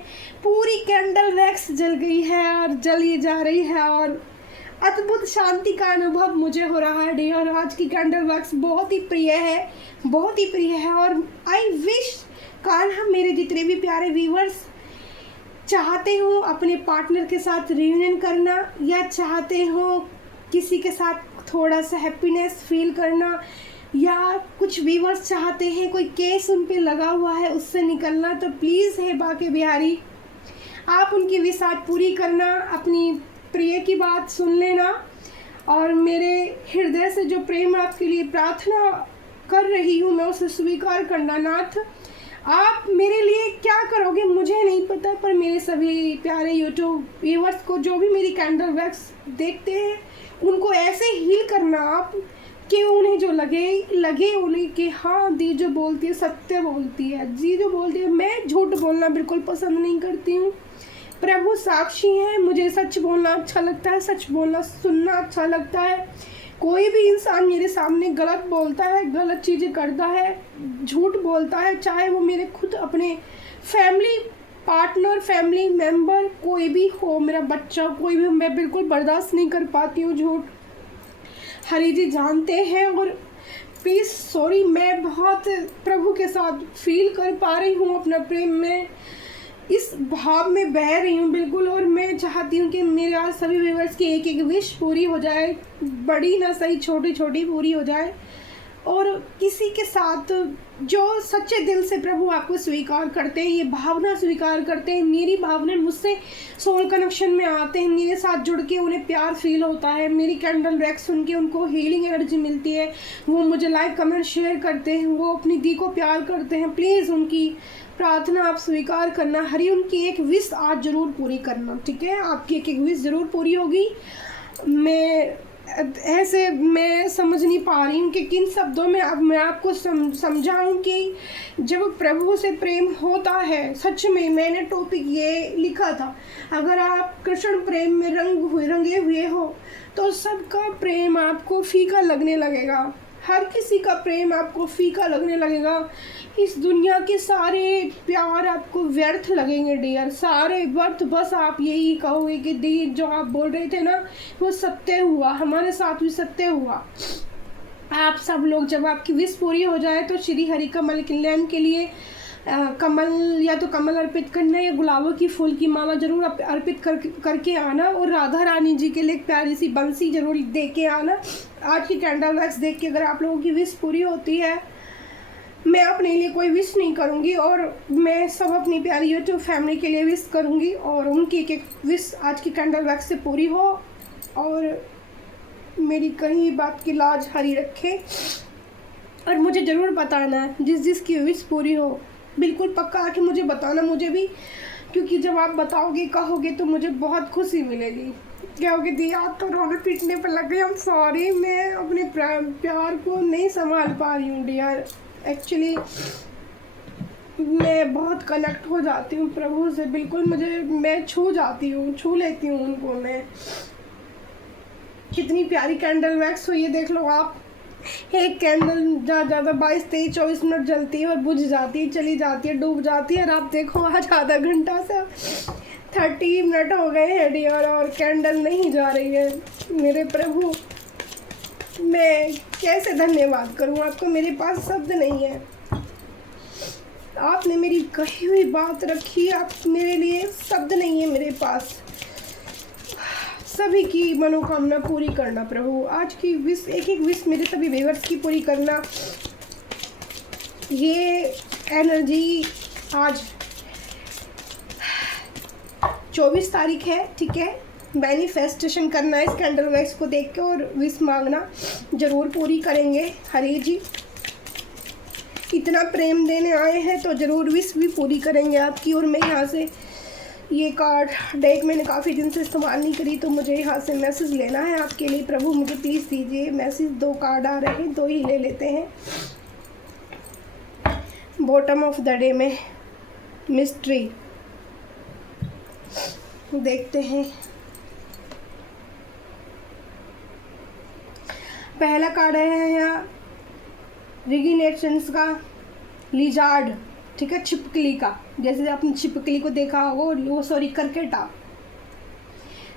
पूरी कैंडल वैक्स जल गई है और जली जा रही है, और अद्भुत शांति का अनुभव मुझे हो रहा है डियर। आज की कैंडल वैक्स बहुत ही प्रिय है, बहुत ही प्रिय है। और आई विश काल हम मेरे जितने भी प्यारे व्यूवर्स चाहते हो अपने पार्टनर के साथ रियूनियन करना, या चाहते हो किसी के साथ थोड़ा सा हैप्पीनेस फील करना, या कुछ व्यूवर्स चाहते हैं कोई केस उन पे लगा हुआ है उससे निकलना, तो प्लीज़ है बाके बिहारी आप उनकी विश आज पूरी करना। अपनी प्रिय की बात सुन लेना, और मेरे हृदय से जो प्रेम आपके लिए प्रार्थना कर रही हूँ मैं उसे स्वीकार करना। नाथ, आप मेरे लिए क्या करोगे मुझे नहीं पता, पर मेरे सभी प्यारे यूट्यूब व्यूवर्स को जो भी मेरी कैंडल वैक्स देखते हैं उनको ऐसे हील करना आप कि उन्हें जो लगे उन्हें कि हाँ दी जो बोलती है सत्य बोलती है, जी जो बोलती है। मैं झूठ बोलना बिल्कुल पसंद नहीं करती हूँ। प्रभु साक्षी है, मुझे सच बोलना अच्छा लगता है, सच बोलना सुनना अच्छा लगता है। कोई भी इंसान मेरे सामने गलत बोलता है, गलत चीज़ें करता है, झूठ बोलता है, चाहे वो मेरे खुद अपने फैमिली पार्टनर, फैमिली मेम्बर कोई भी हो, मेरा बच्चा कोई भी, मैं बिल्कुल बर्दाश्त नहीं कर पाती हूँ झूठ। हरि जी जानते हैं। और प्लीज़ सॉरी, मैं बहुत प्रभु के साथ फील कर पा रही हूँ अपना प्रेम में, इस भाव में बह रही हूँ बिल्कुल। और मैं चाहती हूँ कि मेरे आज सभी व्यूअर्स की एक एक विश पूरी हो जाए, बड़ी ना सही छोटी छोटी पूरी हो जाए। और किसी के साथ जो सच्चे दिल से प्रभु आपको स्वीकार करते हैं, ये भावना स्वीकार करते हैं, मेरी भावना मुझसे सोल कनेक्शन में आते हैं, मेरे साथ जुड़ के उन्हें प्यार फील होता है, मेरी कैंडल वैक्स सुन के उनको हीलिंग एनर्जी मिलती है, वो मुझे लाइक कमेंट शेयर करते हैं, वो अपनी दी को प्यार करते हैं, प्लीज़ उनकी प्रार्थना आप स्वीकार करना। हरि उनकी एक विश आज ज़रूर पूरी करना, ठीक है? आपकी एक एक विश ज़रूर पूरी होगी। मैं समझ नहीं पा रही हूँ कि किन शब्दों में अब मैं आपको समझाऊँ कि जब प्रभु से प्रेम होता है, सच में मैंने टॉपिक ये लिखा था, अगर आप कृष्ण प्रेम में रंगे हुए हो तो सबका प्रेम आपको फीका लगने लगेगा। हर किसी का प्रेम आपको फीका लगने लगेगा। इस दुनिया के सारे प्यार आपको व्यर्थ लगेंगे डियर, सारे व्यर्थ। बस आप यही कहोगे कि दी जो आप बोल रहे थे ना वो सत्य हुआ, हमारे साथ भी सत्य हुआ। आप सब लोग जब आपकी विश पूरी हो जाए तो श्री हरि कमल कल्याण के लिए कमल या तो कमल अर्पित करना या गुलाबों की फूल की माला जरूर अर्पित करके आना, और राधा रानी जी के लिए एक प्यारी सी बंसी जरूर दे के आना। आज की कैंडल वैक्स देख के अगर आप लोगों की विश पूरी होती है, मैं अपने लिए कोई विश नहीं करूँगी और मैं सब अपनी प्यारी यूट्यूब फैमिली के लिए विश करूँगी, और उनकी एक विश आज की कैंडल वैक्स से पूरी हो और मेरी कहीं बात की लाज हरी रखे। और मुझे ज़रूर बताना जिसकी विश पूरी हो, बिल्कुल पक्का आके मुझे बताना, मुझे भी, क्योंकि जब आप बताओगे कहोगे तो मुझे बहुत खुशी मिलेगी। कहोगे दी आप तो रोने पीटने पर लग गई, I'm सॉरी, मैं अपने प्यार को नहीं संभाल पा रही हूँ डियर। एक्चुअली मैं बहुत कनेक्ट हो जाती हूँ प्रभु से, बिल्कुल मैं छू जाती हूँ, छू लेती हूँ उनको मैं। कितनी प्यारी कैंडल वैक्स हुई है देख लो आप। एक कैंडल ज़्यादा 22, 23, 24 मिनट जलती है और बुझ जाती है, चली जाती है, डूब जाती है। और आप देखो आज आधा घंटा से 30 मिनट हो गए हैं डियर और कैंडल नहीं जा रही है। मेरे प्रभु, मैं कैसे धन्यवाद करूं आपको, मेरे पास शब्द नहीं है। आपने मेरी कही हुई बात रखी, आप मेरे लिए शब्द नहीं है मेरे पास। सभी की मनोकामना पूरी करना प्रभु, आज की विश, एक एक विश मेरे सभी व्यूअर्स की पूरी करना। ये एनर्जी आज 24 तारीख है, ठीक है। मैनिफेस्टेशन करना है इस कैंडल वैक्स को देख के और विश मांगना, ज़रूर पूरी करेंगे। हरे जी इतना प्रेम देने आए हैं तो ज़रूर विश भी पूरी करेंगे आपकी। और मैं यहाँ से ये कार्ड डेक मैंने काफ़ी दिन से इस्तेमाल नहीं करी, तो मुझे यहाँ से मैसेज लेना है आपके लिए प्रभु, मुझे प्लीज़ दीजिए मैसेज। 2 कार्ड आ रहे हैं, 2 ही ले लेते हैं। बॉटम ऑफ द डे में मिस्ट्री देखते हैं। पहला कार्ड है यहाँ रिगिनेशंस का लिजार्ड, ठीक है, छिपकली का। जैसे आपने छिपकली को देखा होगा, वो सॉरी करकेटा,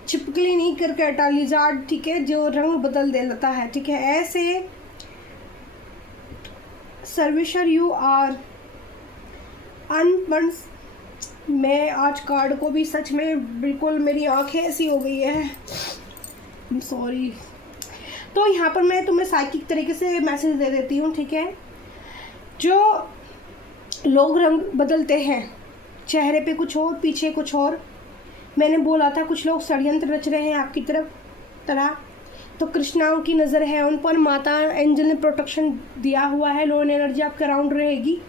छिपकली नहीं करकेटा, लिजार्ड, ठीक है, जो रंग बदल देता है, ठीक है। ऐसे सर्विसर यू आर अनपन्स। मैं आज कार्ड को भी सच में बिल्कुल मेरी आंखें ऐसी हो गई है, सॉरी। तो यहाँ पर मैं तुम्हें साइकिक तरीके से मैसेज दे देती हूँ, ठीक है। जो लोग रंग बदलते हैं, चेहरे पे कुछ और, पीछे कुछ और, मैंने बोला था कुछ लोग षड्यंत्र रच रहे हैं आपकी तरह, तो कृष्णाओं की नज़र है उन पर, माता एंजल ने प्रोटेक्शन दिया हुआ है, लोन एनर्जी आपके अराउंड रहेगी।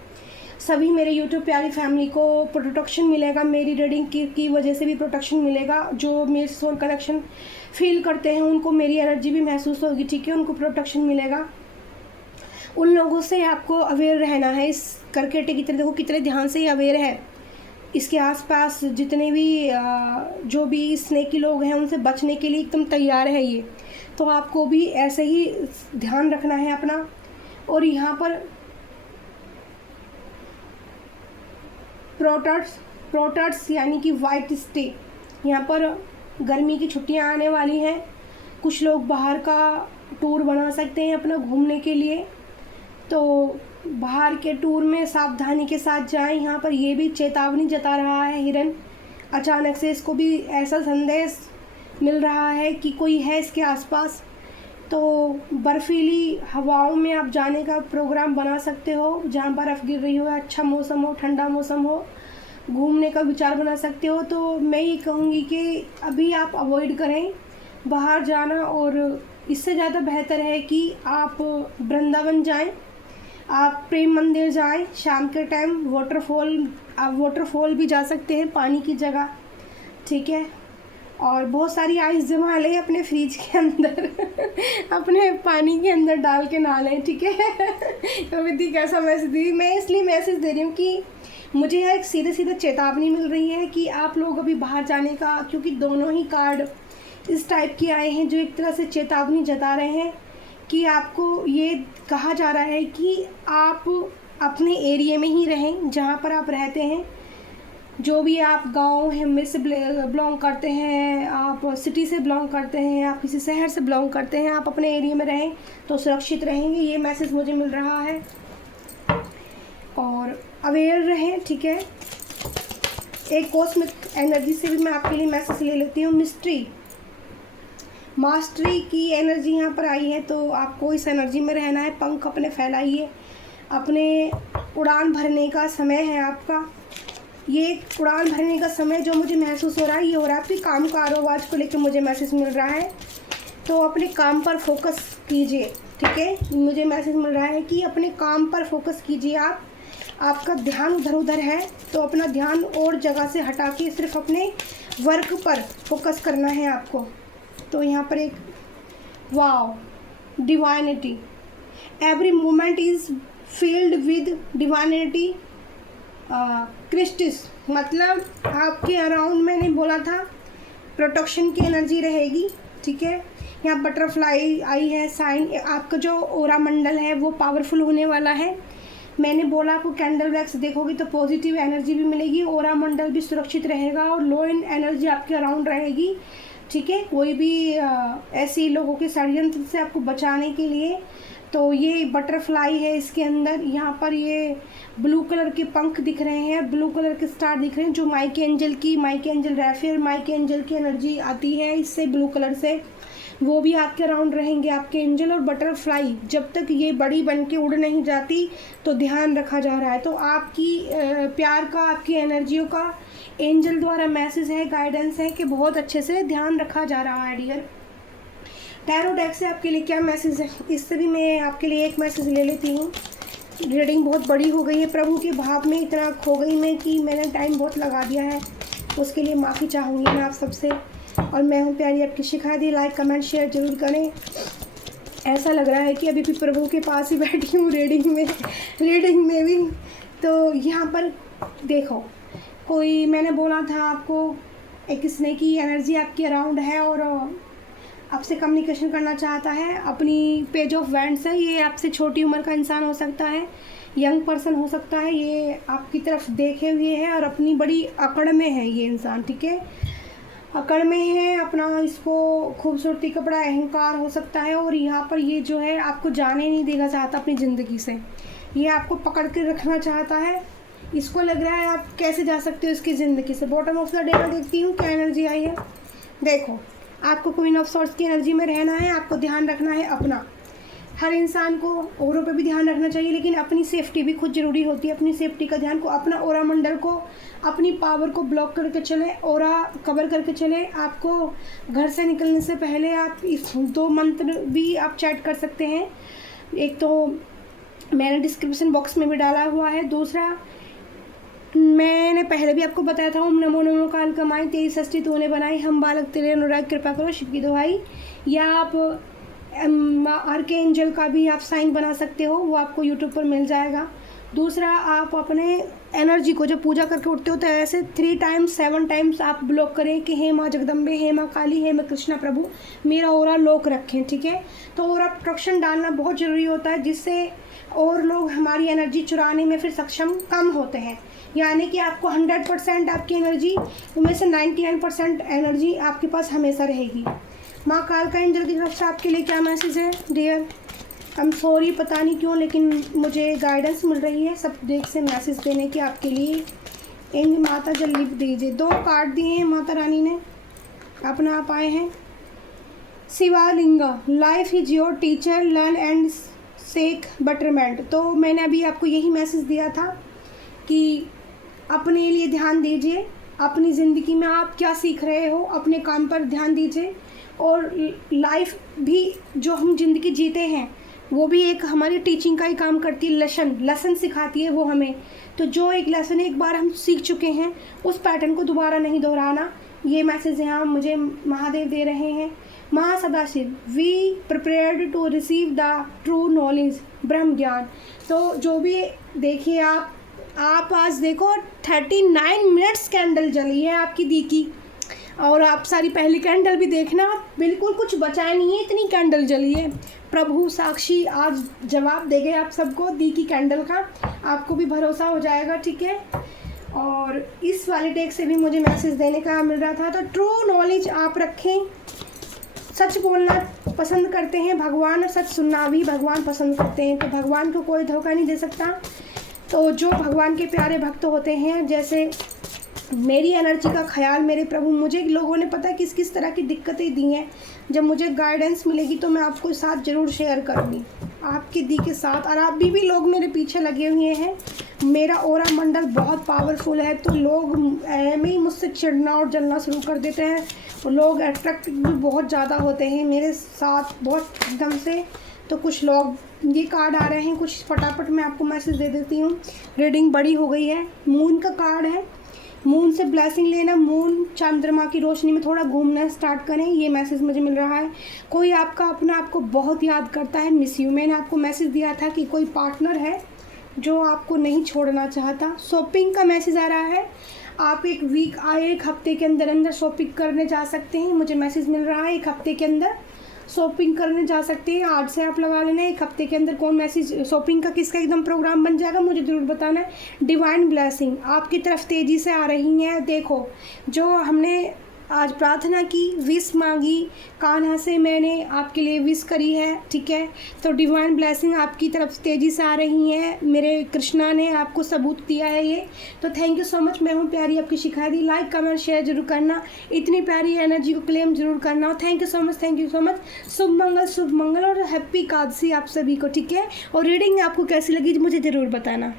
सभी मेरे यूट्यूब प्यारी फैमिली को प्रोटेक्शन मिलेगा, मेरी रीडिंग की वजह से भी प्रोटेक्शन मिलेगा। जो मेरे सोल कनेक्शन फील करते हैं उनको मेरी एनर्जी भी महसूस होगी, ठीक है, उनको प्रोटेक्शन मिलेगा। उन लोगों से आपको अवेयर रहना है। इस करकेटे की तरह देखो कितने ध्यान से ही अवेयर है। इसके आसपास जितने भी जो भी स्नेकी लोग हैं उनसे बचने के लिए एकदम तैयार है ये, तो आपको भी ऐसे ही ध्यान रखना है अपना। और यहाँ पर प्रोटर्स यानी कि वाइट स्टे, यहाँ पर गर्मी की छुट्टियाँ आने वाली हैं, कुछ लोग बाहर का टूर बना सकते हैं अपना घूमने के लिए, तो बाहर के टूर में सावधानी के साथ जाएं। यहाँ पर ये भी चेतावनी जता रहा है हिरन, अचानक से इसको भी ऐसा संदेश मिल रहा है कि कोई है इसके आसपास, तो बर्फीली हवाओं में आप जाने का प्रोग्राम बना सकते हो, जहाँ बर्फ़ गिर रही हो, अच्छा मौसम हो, ठंडा मौसम हो, घूमने का विचार बना सकते हो। तो मैं ये कहूँगी कि अभी आप अवॉइड करें बाहर जाना, और इससे ज़्यादा बेहतर है कि आप वृंदावन जाएं, आप प्रेम मंदिर जाएं, शाम के टाइम आप वाटरफॉल भी जा सकते हैं पानी की जगह, ठीक है। और बहुत सारी आइस जमा लें अपने फ्रिज के अंदर अपने पानी के अंदर डाल के नहा लें, ठीक है। तो विधि कैसा मैसेज दी, मैं इसलिए मैसेज दे रही हूँ कि मुझे यहाँ एक सीधे चेतावनी मिल रही है कि आप लोग अभी बाहर जाने का, क्योंकि दोनों ही कार्ड इस टाइप के आए हैं जो एक तरह से चेतावनी जता रहे हैं कि आपको ये कहा जा रहा है कि आप अपने एरिया में ही रहें जहाँ पर आप रहते हैं। जो भी आप गांव है में से बिलोंग करते हैं, आप सिटी से बिलोंग करते हैं, आप किसी शहर से बिलोंग करते हैं, आप अपने एरिया में रहें तो सुरक्षित रहेंगे, ये मैसेज मुझे मिल रहा है। और अवेयर रहें, ठीक है। एक कॉस्मिक एनर्जी से भी मैं आपके लिए मैसेज ले लेती हूँ। मिस्ट्री मास्टरी की एनर्जी यहाँ पर आई है, तो आपको इस एनर्जी में रहना है। पंख अपने फैलाइए, अपने उड़ान भरने का समय है आपका। ये उड़ान भरने का समय जो मुझे महसूस हो रहा है, ये हो रहा है आपके काम कारोबार को लेकर मुझे मैसेज मिल रहा है। तो अपने काम पर फोकस कीजिए, ठीक है। मुझे मैसेज मिल रहा है कि अपने काम पर फोकस कीजिए आप। आपका ध्यान उधर उधर है, तो अपना ध्यान और जगह से हटा के सिर्फ अपने वर्क पर फोकस करना है आपको। तो यहाँ पर एक wow divinity, every moment is filled with divinity क्रिस्टिस, मतलब आपके अराउंड मैंने बोला था प्रोटेक्शन की एनर्जी रहेगी, ठीक है। यहाँ बटरफ्लाई आई है साइन, आपका जो ओरा मंडल है वो पावरफुल होने वाला है। मैंने बोला आपको कैंडल वैक्स देखोगी तो पॉजिटिव एनर्जी भी मिलेगी, ओरा मंडल भी सुरक्षित रहेगा और लो इन एनर्जी आपके अराउंड रहेगी, ठीक है। कोई भी ऐसे लोगों के षड्यंत्र से आपको बचाने के लिए। तो ये बटरफ्लाई है इसके अंदर, यहाँ पर ये ब्लू कलर के पंख दिख रहे हैं, ब्लू कलर के स्टार दिख रहे हैं, जो Michael Raphael Michael की एनर्जी आती है इससे ब्लू कलर से, वो भी आपके अराउंड रहेंगे आपके एंजल। और बटरफ्लाई जब तक ये बड़ी बन के उड़ नहीं जाती तो ध्यान रखा जा रहा है। तो आपकी प्यार का, आपकी एनर्जियों का एंजल द्वारा मैसेज है, गाइडेंस है कि बहुत अच्छे से ध्यान रखा जा रहा है डियर। टैरो डेक से आपके लिए क्या मैसेज है, इससे भी मैं आपके लिए एक मैसेज ले लेती हूँ। रीडिंग बहुत बड़ी हो गई है, प्रभु के भाव में इतना खो गई मैं कि मैंने टाइम बहुत लगा दिया है, उसके लिए माफ़ी चाहूँगी मैं आप सबसे। और मैं हूँ प्यारी आपकी शिखा दी। लाइक कमेंट शेयर जरूर करें। ऐसा लग रहा है कि अभी भी प्रभु के पास ही बैठी हूँ रीडिंग में भी। तो यहाँ पर देखो, कोई मैंने बोला था आपको एक स्नेक की एनर्जी आपके अराउंड है और आपसे कम्युनिकेशन करना चाहता है। अपनी पेज ऑफ वैंड्स है, ये आपसे छोटी उम्र का इंसान हो सकता है, यंग पर्सन हो सकता है, ये आपकी तरफ देखे हुए है और अपनी बड़ी अकड़ में है ये इंसान, ठीक है। अकड़ में है, अपना इसको खूबसूरती का बड़ा अहंकार हो सकता है और यहाँ पर ये जो है आपको जाने नहीं देना चाहता अपनी ज़िंदगी से, ये आपको पकड़ के रखना चाहता है। इसको लग रहा है आप कैसे जा सकते हो इसकी ज़िंदगी से। बॉटम ऑफ द डे में देखती हूँ क्या एनर्जी आई है। देखो, आपको क्वीन ऑफ सॉर्ड्स की एनर्जी में रहना है, आपको ध्यान रखना है अपना। हर इंसान को औरों पे भी ध्यान रखना चाहिए, लेकिन अपनी सेफ्टी भी खुद ज़रूरी होती है। अपनी सेफ्टी का ध्यान को, अपना ओरा मंडल को, अपनी पावर को ब्लॉक करके चले, ओरा कवर करके चले। आपको घर से निकलने से पहले आप इस 2 मंत्र भी आप चैट कर सकते हैं। एक तो मैंने डिस्क्रिप्शन बॉक्स में भी डाला हुआ है, दूसरा मैंने पहले भी आपको बताया था, ओम नमो नमो काल कमाई तेरी सृष्टि तूने बनाई, हम बालक तेरे अनुराग कृपा करो शिव की दुहाई। या आप आर्के एंजल का भी आप साइन बना सकते हो, वो आपको यूट्यूब पर मिल जाएगा। दूसरा, आप अपने एनर्जी को जब पूजा करके उठते हो तो ऐसे 3 टाइम्स 7 टाइम्स आप ब्लॉक करें कि हे माँ जगदम्बे, हे माँ काली, हे माँ कृष्णा प्रभु, मेरा ओरा लॉक रखें, ठीक है। तो ओरा प्रोटेक्शन डालना बहुत ज़रूरी होता है, जिससे और लोग हमारी एनर्जी चुराने में फिर सक्षम कम होते हैं। यानी कि आपको 100% आपकी एनर्जी उनमें से 99% एनर्जी आपके पास हमेशा रहेगी। माँ काल का एंजल की तरफ से आपके लिए क्या मैसेज है डियर। आई एम सॉरी, पता नहीं क्यों, लेकिन मुझे गाइडेंस मिल रही है सब देख से मैसेज देने की आपके लिए। इन माता जल्दी दीजिए, 2 कार्ड दिए हैं माता रानी ने, अपना आप आए हैं। Shivalinga, life is your teacher, learn and seek betterment. तो मैंने अभी आपको यही मैसेज दिया था कि अपने लिए ध्यान दीजिए, अपनी ज़िंदगी में आप क्या सीख रहे हो, अपने काम पर ध्यान दीजिए। और लाइफ भी जो हम ज़िंदगी जीते हैं वो भी एक हमारी टीचिंग का ही काम करती है, लेसन सिखाती है वो हमें। तो जो एक लेसन एक बार हम सीख चुके हैं उस पैटर्न को दोबारा नहीं दोहराना, ये मैसेज यहाँ मुझे महादेव दे रहे हैं। Mahasadashiv, we prepared to receive the true knowledge, ब्रह्म ज्ञान। तो जो भी देखिए आप आज देखो 39 मिनट्स कैंडल जली है आपकी दी की। और आप सारी पहली कैंडल भी देखना, बिल्कुल कुछ बचाया नहीं है, इतनी कैंडल जली है। प्रभु साक्षी आज जवाब देंगे आप सबको दी की कैंडल का, आपको भी भरोसा हो जाएगा, ठीक है। और इस वाले डेक से भी मुझे मैसेज देने का मिल रहा था। तो ट्रू नॉलेज आप रखें, सच बोलना पसंद करते हैं भगवान, सच सुनना भी भगवान पसंद करते हैं, तो भगवान को कोई धोखा नहीं दे सकता। तो जो भगवान के प्यारे भक्त होते हैं, जैसे मेरी एनर्जी का ख्याल मेरे प्रभु, मुझे लोगों ने पता है किस किस तरह की दिक्कतें दी हैं, जब मुझे गाइडेंस मिलेगी तो मैं आपको साथ ज़रूर शेयर करूँगी, आपकी दी के साथ। और आप भी लोग मेरे पीछे लगे हुए हैं, मेरा ऑरा मंडल बहुत पावरफुल है, तो लोग में ही मुझसे चिढ़ना और जलना शुरू कर देते हैं, और लोग अट्रैक्ट भी बहुत ज़्यादा होते हैं मेरे साथ बहुत एकदम से। तो कुछ लोग, ये कार्ड आ रहे हैं, कुछ फटाफट मैं आपको मैसेज दे देती हूँ, रीडिंग बड़ी हो गई है। मून का कार्ड है, मून से ब्लेसिंग लेना, मून चंद्रमा की रोशनी में थोड़ा घूमना स्टार्ट करें, ये मैसेज मुझे मिल रहा है। कोई आपका अपना आपको बहुत याद करता है, मिस यू। मैंने आपको मैसेज दिया था कि कोई पार्टनर है जो आपको नहीं छोड़ना चाहता। शॉपिंग का मैसेज आ रहा है, आप एक हफ्ते के अंदर अंदर शॉपिंग करने जा सकते हैं, मुझे मैसेज मिल रहा है। एक हफ्ते के अंदर शॉपिंग करने जा सकते हैं, आज से आप लगा लेना। एक हफ्ते के अंदर कौन मैसेज शॉपिंग का किसका एकदम प्रोग्राम बन जाएगा, मुझे ज़रूर बताना है। डिवाइन ब्लेसिंग आपकी तरफ तेज़ी से आ रही हैं। देखो, जो हमने आज प्रार्थना की, विश मांगी, कान्हा से मैंने आपके लिए विश करी है, ठीक है। तो डिवाइन ब्लेसिंग आपकी तरफ तेज़ी से आ रही हैं, मेरे कृष्णा ने आपको सबूत दिया है ये। तो थैंक यू सो मच। मैं हूँ प्यारी आपकी शिखा दी। लाइक कमेंट शेयर जरूर करना, इतनी प्यारी एनर्जी को क्लेम जरूर करना। Thank you so much, thank you so much. शुभ मंगल और हैप्पी एकादशी आप सभी को, ठीक है। और रीडिंग आपको कैसी लगी मुझे ज़रूर बताना।